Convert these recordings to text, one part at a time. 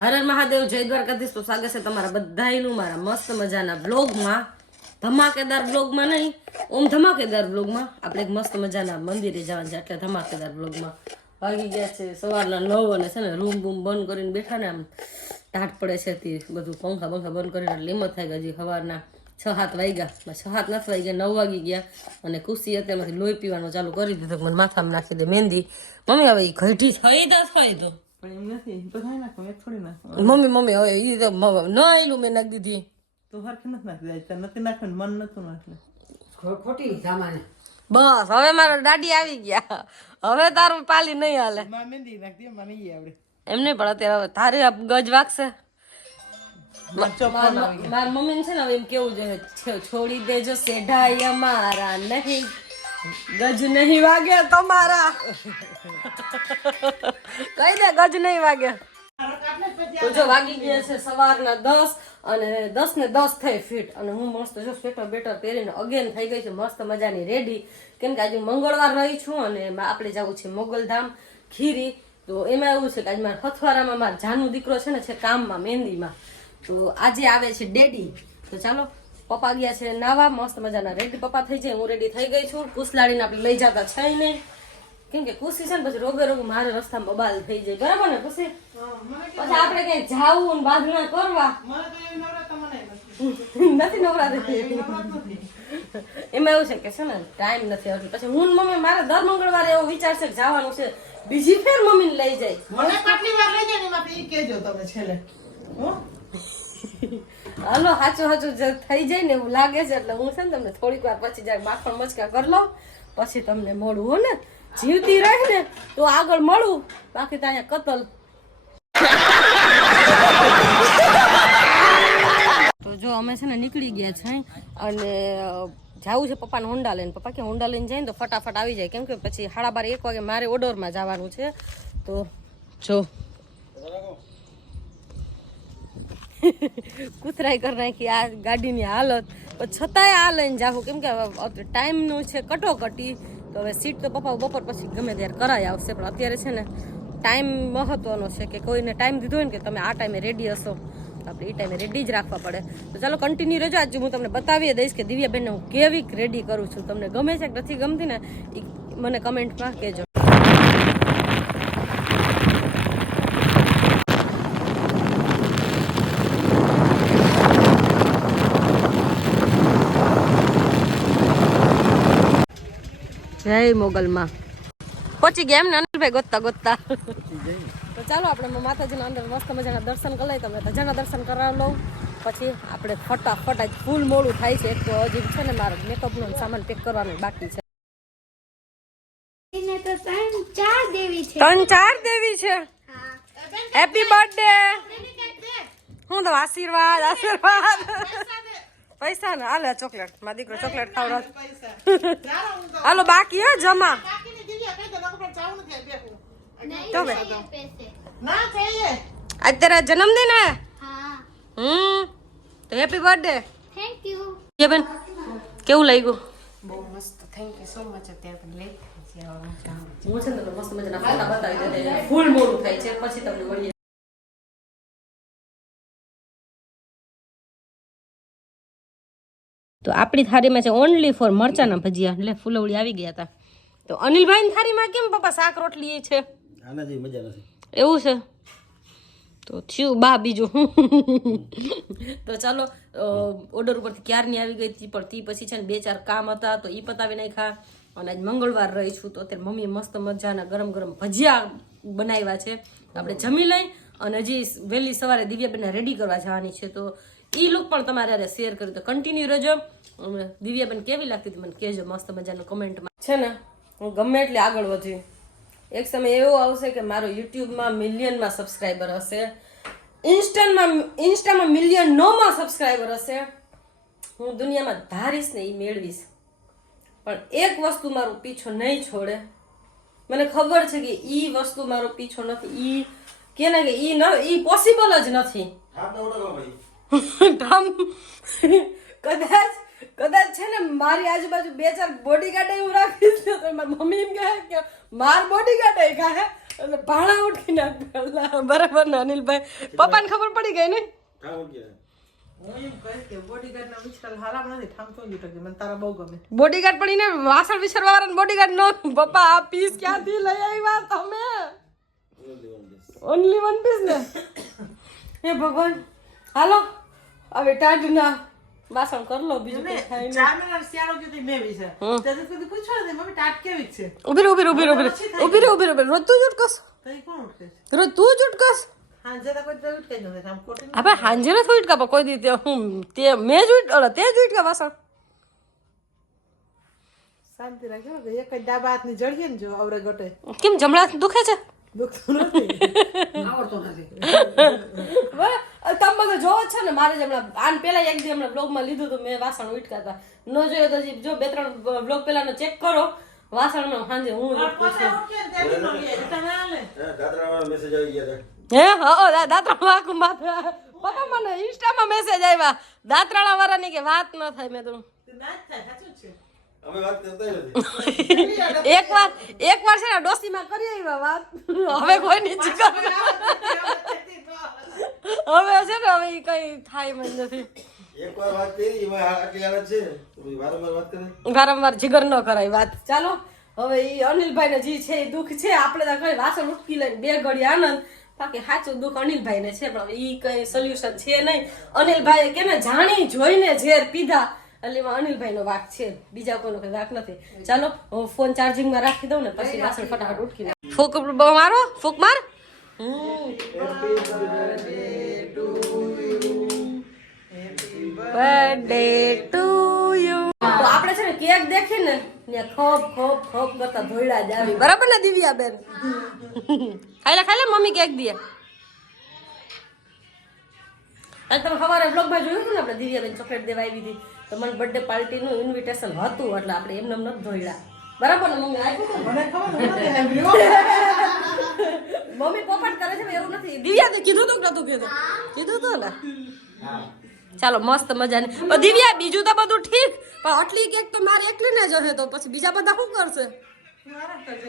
હર હર મહાદેવ, જય દ્વારકાધીશ. તો સ્વાગત છે તમારા બધાનું મારા મસ્ત મજાના બ્લોગમાં ધમાકેદાર બ્લોગમાં નહીં, ઓમ ધમાકેદાર બ્લોગમાં આપણે એક મસ્ત મજાના મંદિરે જવાનું છે એટલે ધમાકેદાર બ્લોગમાં વાગી ગયા છે સવારના નવ અને છે ને રૂમ બૂમ બંધ કરીને બેઠા ને આમ ટાટ પડે છે તે બધું પંખા પંખા બંધ કરીને એટલે થઈ ગઈ હજી સવારના છ સાત વાગ્યા. છ સાત નથી વાગ્યા, નવ વાગી ગયા. અને ખુશી અત્યારમાંથી લોહી પીવાનું ચાલુ કરી દીધું મને માથામાં નાખી દે મહેંદી મમ્મી હવે એ ઘટી થઈ તો થઈ તો. પણ એમ નથી બધા નાખો એક થોડી નાખો મમ્મી મમ્મી હવે ઈ તો મ- ન આયલું મેં નાખી દીધી તો હરખી નથી નાખી જાય તાર નથી નાખવાનું મન નતું નાખે ખોટી સામાન બસ હવે મારો દાડી આવી ગયા હવે તારું પાલી નહીં હાલે મહેંદી નાખી મને ઈ આવડે એમ નહીં પણ અત્યારે હવે તારે ગજ વાગશે મારી મમ્મી છે ને હવે એમ કેવું જોઈએ છોડી દેજો સેઢાઈ અમારા નહીં ગજ નહીં વાગે તમારા. કઈ દે, ગજ નહીં વાગે. તો જો વાગી ગયા છે સવારના દસ અને દસ ને દસ થઈ ફીટ અને હું મસ્ત જો સ્વેટર બેટર પહેરીને અગેન થઈ ગઈ છે, મસ્ત મજાની રેડી કેમ કે આજે મંગળવાર રહી છું અને આપણે જવું છે મોગલધામ, ખીરી. તો એમાં એવું છે કે આજે મારા હથવારામાં મારા જાનુ દીકરો છે ને, છે કામમાં, મહેંદીમાં. તો આજે આવે છે ડેડી તો ચાલો પપ્પા ગયા છે નાવા મસ્ત મજાના રેડી પપ્પા થઈ જાય હું રેડી થઈ ગઈ છું. કુસલાડીને આપણે લઈ જતા છે નહીં કેમ કે ખુશી છે ને પછી રોગે રોગ મારે રસ્તામાં બબાલ થઈ જાય. બરાબર ને ખુશી પછી આપણે ક્યાંય જાવું ને બાંધણા કરવા. નથી. નવરાત્રી. એમાં એવું છે કે છે ને ટાઈમ નથી આવતો પછી હું મમ્મી મારે દર મંગળવારે એવો વિચાર છે કે જવાનું છે. બીજી ફેર મમ્મીને લઈ જાય. મને કેટલી વાર લઈ જાય ને એમાં પી કેજો તમે છેલ્લે. હો? હાલો સાચું જે થઈ જાય ને એવું લાગે છે, એટલે હું છે ને તમને થોડીક વાર પછી જાય માખણ મચકા કરી લઉં, પછી તમને મળું, હો ને? જીવતી રહે ને, તો આગળ મળું. બાકી તો અહીંયા કતલ. તો જો અમે છે ને નીકળી ગયા છે, અને જવું છે પપ્પાને હોન્ડા લઈને. પપ્પા કે હોન્ડા લઈને જાય ને તો ફટાફટ આવી જાય. કેમ કે પછી સાડા બાર એક વાગે મારે ઓર્ડરમાં જવાનું છે. તો જો. કૂતરાઈ કરી નાખી આ ગાડીની હાલત. છતાંય આ લઈને જાવું કેમ કે ટાઈમનું છે કટોકટી. તો હવે સીટ તો પપ્પા બપોર પછી ગમે ત્યારે કરાઈ આવશે. પણ અત્યારે છે ને ટાઈમ મહત્વનો છે કે કોઈને ટાઈમ દીધો હોય ને કે તમે આ ટાઈમે રેડી હશો. આપણે એ ટાઈમે રેડી જ રાખવા પડે. તો ચાલો કન્ટિન્યુ રહેજો આજે હું તમને બતાવી દઈશ કે દિવ્યાબેનને હું કેવી રેડી કરું છું. તમને ગમે છે કે નથી ગમતી ને એ મને કમેન્ટમાં કહેજો. જય મોગલમાં. પહોંચી ગયા એમ ને અનિલભાઈ ગોતતા ગોતતા. તો ચાલો આપણે માતાજીના અંદર મસ્ત મજાના દર્શન કરી લઈએ. તમને ધજાના દર્શન કરાવી લઉં પછી આપણે ફટાફટ જ ફૂલ મોડું થાય છે. એક તો હજી છે ને મારો મેકઅપનો સામાન પેક કરવાનો બાકી છે. ત્રણ ચાર દેવી છે. ત્રણ ચાર દેવી છે? હેપી બર્થડે હું તો આશીર્વાદ આશીર્વાદ. પૈસા ને હાલે ચોકલેટ. માં દીકરો ચોકલેટ ખાવડો હાલો બાકી હે જમા. અત્યારે બે. આજ જન્મદિન હે? હમ. તો હેપી બર્થડે થેન્ક યુ જે કેવું લાગ્યું? બહુ મસ્ત. થેન્ક યુ સો મચ અત્યારે પણ લેટ થઈ છે હું છે. ને મસ્ત મજાના ફોટા બતાવી દે ફૂલ મોડું થાય છે પછી તમને મળીએ. તો આપણી થાળીમાં છે ઓનલી ફોર મરચાના ભજીયા. એટલે ફૂલવડી આવી ગયા હતા તો અનિલભાઈની થાળીમાં કેમ પપ્પા શાક રોટલી છે? આના જેવી મજા નથી. એવું છે? તો થયું બા બીજું. તો ચાલો ઓર્ડર ઉપરથી ક્યારની આવી ગઈ હતી પણ તી પછી છે ને બે ચાર કામ હતા તો એ પતાવી નાખ્યા. અને આજ મંગળવાર રહી છું તો અત્યારે મમ્મીએ મસ્ત મજાના ગરમ ગરમ ભજીયા બનાવ્યા છે. આપણે જમી લઈ અને હજી વહેલી સવારે દિવ્યાબેનને રેડી કરવા જવાની છે, તો એ લુક પણ તમારે શેર કર્યું તો કન્ટિન્યુ રહેજો. દિવ્યાબેન કેવી લાગતી હતી મને કહેજો, મસ્ત મજાનું કમેન્ટમાં છે ને, હું ગમે એટલે આગળ વધી. એક સમય એવો આવશે કે મારો યુટ્યુબમાં મિલિયનમાં સબસ્ક્રાઈબર હશે. ઇન્સ્ટામાં ઇન્સ્ટામાં મિલિયન નોમાં સબસ્ક્રાઈબર હશે. હું દુનિયામાં ધારીશ ને એ મેળવીશ. પણ એક વસ્તુ મારો પીછો નહીં છોડે. મને ખબર છે કે એ વસ્તુ મારો પીછો નથી, ઈ કે ને કે ઈ ન ઈ પોસિબલ જ નથી. કદાચ કદાચ છે ને મારી આજુબાજુ બે ચાર બોડીગાર્ડ એવું રાખીશ તો મારી મમ્મી એમ કહે કે માર બોડીગાર્ડ એ કહે એટલે ભાણા ઉઠી નાખ. બરાબર ને અનિલભાઈ? પપ્પાને ખબર પડી ગઈ ને? બોડીગાર્ડ પડીને વાસણ વિસરવા વાળા બોડીગાર્ડ નો પપ્પા આ પીસ ક્યાંથી લઈ આવ્યા તમે? Only one. પીસ ને હે ભગવાન હાલો. હવે ટાઢના વાસણ કર લો બીજું કઈ થાય નહીં. ચાર મહિના શિયાળો તે મેવી છે તે તો પૂછો ને મમ્મી ટાટ કેવી છે? ઊભી રહે ઊભી રહે ઊભી રહે ઊભી રહે. ઊભી રહે ઊભી ઊભી રોજ તું જ ઉટકસ. તો એ કોણ ઉઠે રોજ તું જ ઉટકસ. હા જરા કોઈ તો ઉઠકે જ નથી આમ ખોટી આપણે હાંજે નથી ઉટકા પણ કોઈ દી હું તે મેં જ ઉટ તે જ ઉટકા વાસણ. શાંતિ રાખજો એક જ ડાબા હાથની જળીએ ને જો આવડે ગટે. કેમ જમણા દુખે છે? દુખતું નથી. આવડતું નથી તમે બધું જોવો જ છો ને મારે જ હમણાં આન પેલા એક દી હમણાં બ્લોગમાં લીધું હતું મેં વાસણ ઉટકા હતા ન જોયો તો જો બે ત્રણ બ્લોગ પહેલાનો ચેક કરો વાસણનો સાંજે હું જ છું. ઉઠીએ ને હાલે? હા, દાદરાવાળા મેસેજ આવી ગયા હતા. હે હો દાદરા દાંતરા વાકું માથે પપ્પા મને ઇન્સ્ટામાં મેસેજ આવ્યા દાંતરાળા વાળાની કે વાત ન થાય મેં તો. ના થાય સાચું છે. અમે વાત કરતા નથી. એક વાર એક વાર છે ને ડોસીમાં કરી આવ્યા વાત. હવે કોઈ કર. હવે છે ને હવે કઈ થાય મને નથી. વારંવાર વાત જીગર ન કરાય વાત. ચાલો હવે ઈ અનિલભાઈ ને જે છે એ દુઃખ છે આપણે તો કઈ વાસણ ઉટકી લઈને બે ઘડી આનંદ. બાકી સાચું દુઃખ અનિલભાઈ ને છે પણ એ ઈ કઈ સોલ્યુશન છે નહીં. અનિલભાઈ કે ને જાણી જોઈને ઝેર પીધા. એટલે એમાં અનિલભાઈ નો વાક છે. બીજા કોઈનો કઈ વાક નથી. ચાલો હું ફોન ચાર્જિંગમાં રાખી દઉં ને પછી વાસણ ફટાફટ નાખ. ફૂક મારો? ફૂક માર? બર્થડે ટુ યુ તો આપણે છે ને કેક દેખીને ને ખોપ ખોપ ખોપ કરતા ધોઈડા જ આવી. બરાબર ને દિવ્યા બેન ખાઈ લે ખાઈ લે મમ્મી કેક દે. અને તમે સવારે બ્લોગમાં જોયું હતું ને આપણે દિવ્યાબેન ચોકલેટ દેવા આવી હતી? તો મને બર્થડે પાર્ટીનું ઇન્વિટેશન હતું એટલે આપણે એમને એમ નથી ધોઈડા બરાબર ને મમ્મી? આપ્યું હતું મને ખબર મમ્મી પોપટ કરે છે એવું નથી. દિવ્યા કીધું તું કે નતું કીધું? કીધું તું ને? ચાલો મસ્ત મજાની. દિવ્યા બીજું તો બધું ઠીક. પણ આટલી કેક તો મારે એકલી ને હશે તો પછી બીજા બધા શું કરશે? આરામ કરજે,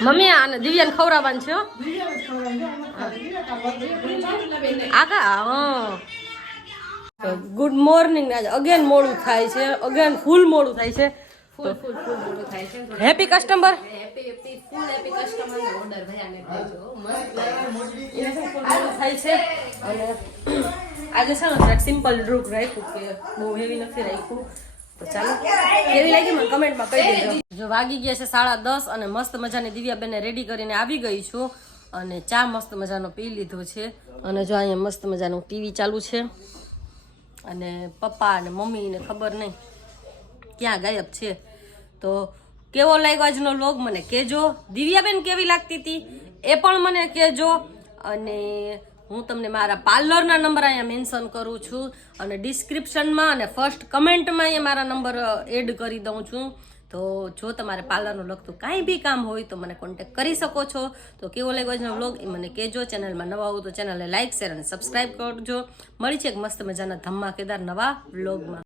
મમ્મી આને દિવ્યાને ખવડાવવાનું છે હો. આગા ગુડ મોર્નિંગ આજે અગેન મોડું થાય છે. અગેન ફૂલ મોડું થાય છે. હેપી કસ્ટમર થાય છે. અને આજે છે ને સિમ્પલ ડ્રુક રાખ્યું કે બહુ હેવી નથી રાખ્યું. તો ચાલો. જો વાગી ગયા છે સાડા દસ અને મસ્ત મજાની દિવ્યાબેનને રેડી કરીને આવી ગઈ છું અને ચા મસ્ત મજાનો પી લીધો છે. અને જો અહીંયા મસ્ત મજાનું ટીવી ચાલુ છે. અને પપ્પા અને મમ્મીને ખબર નહીં ક્યાં ગાયબ છે. તો કેવો લાગ્યો આજનો લોગ મને કહેજો. દિવ્યાબેન કેવી લાગતી હતી એ પણ મને કહેજો. અને હું તમને મારા પાર્લરના નંબર અહીંયા મેન્શન કરું છું અને ડિસ્ક્રિપ્શનમાં અને ફર્સ્ટ કમેન્ટમાં અહીંયા મારા નંબર એડ કરી દઉં છું. તો જો તમારે પાર્લરનું લગતું કાંઈ બી કામ હોય તો મને કોન્ટેક કરી શકો છો. તો કેવો લાગ્યો આજનો એ મને કહેજો. ચેનલમાં નવા હોવ તો ચેનલને લાઇક શેર અને સબસ્ક્રાઈબ કરજો. મળી છે એક મસ્ત મજાના ધમાકેદાર નવા વ્લોગમાં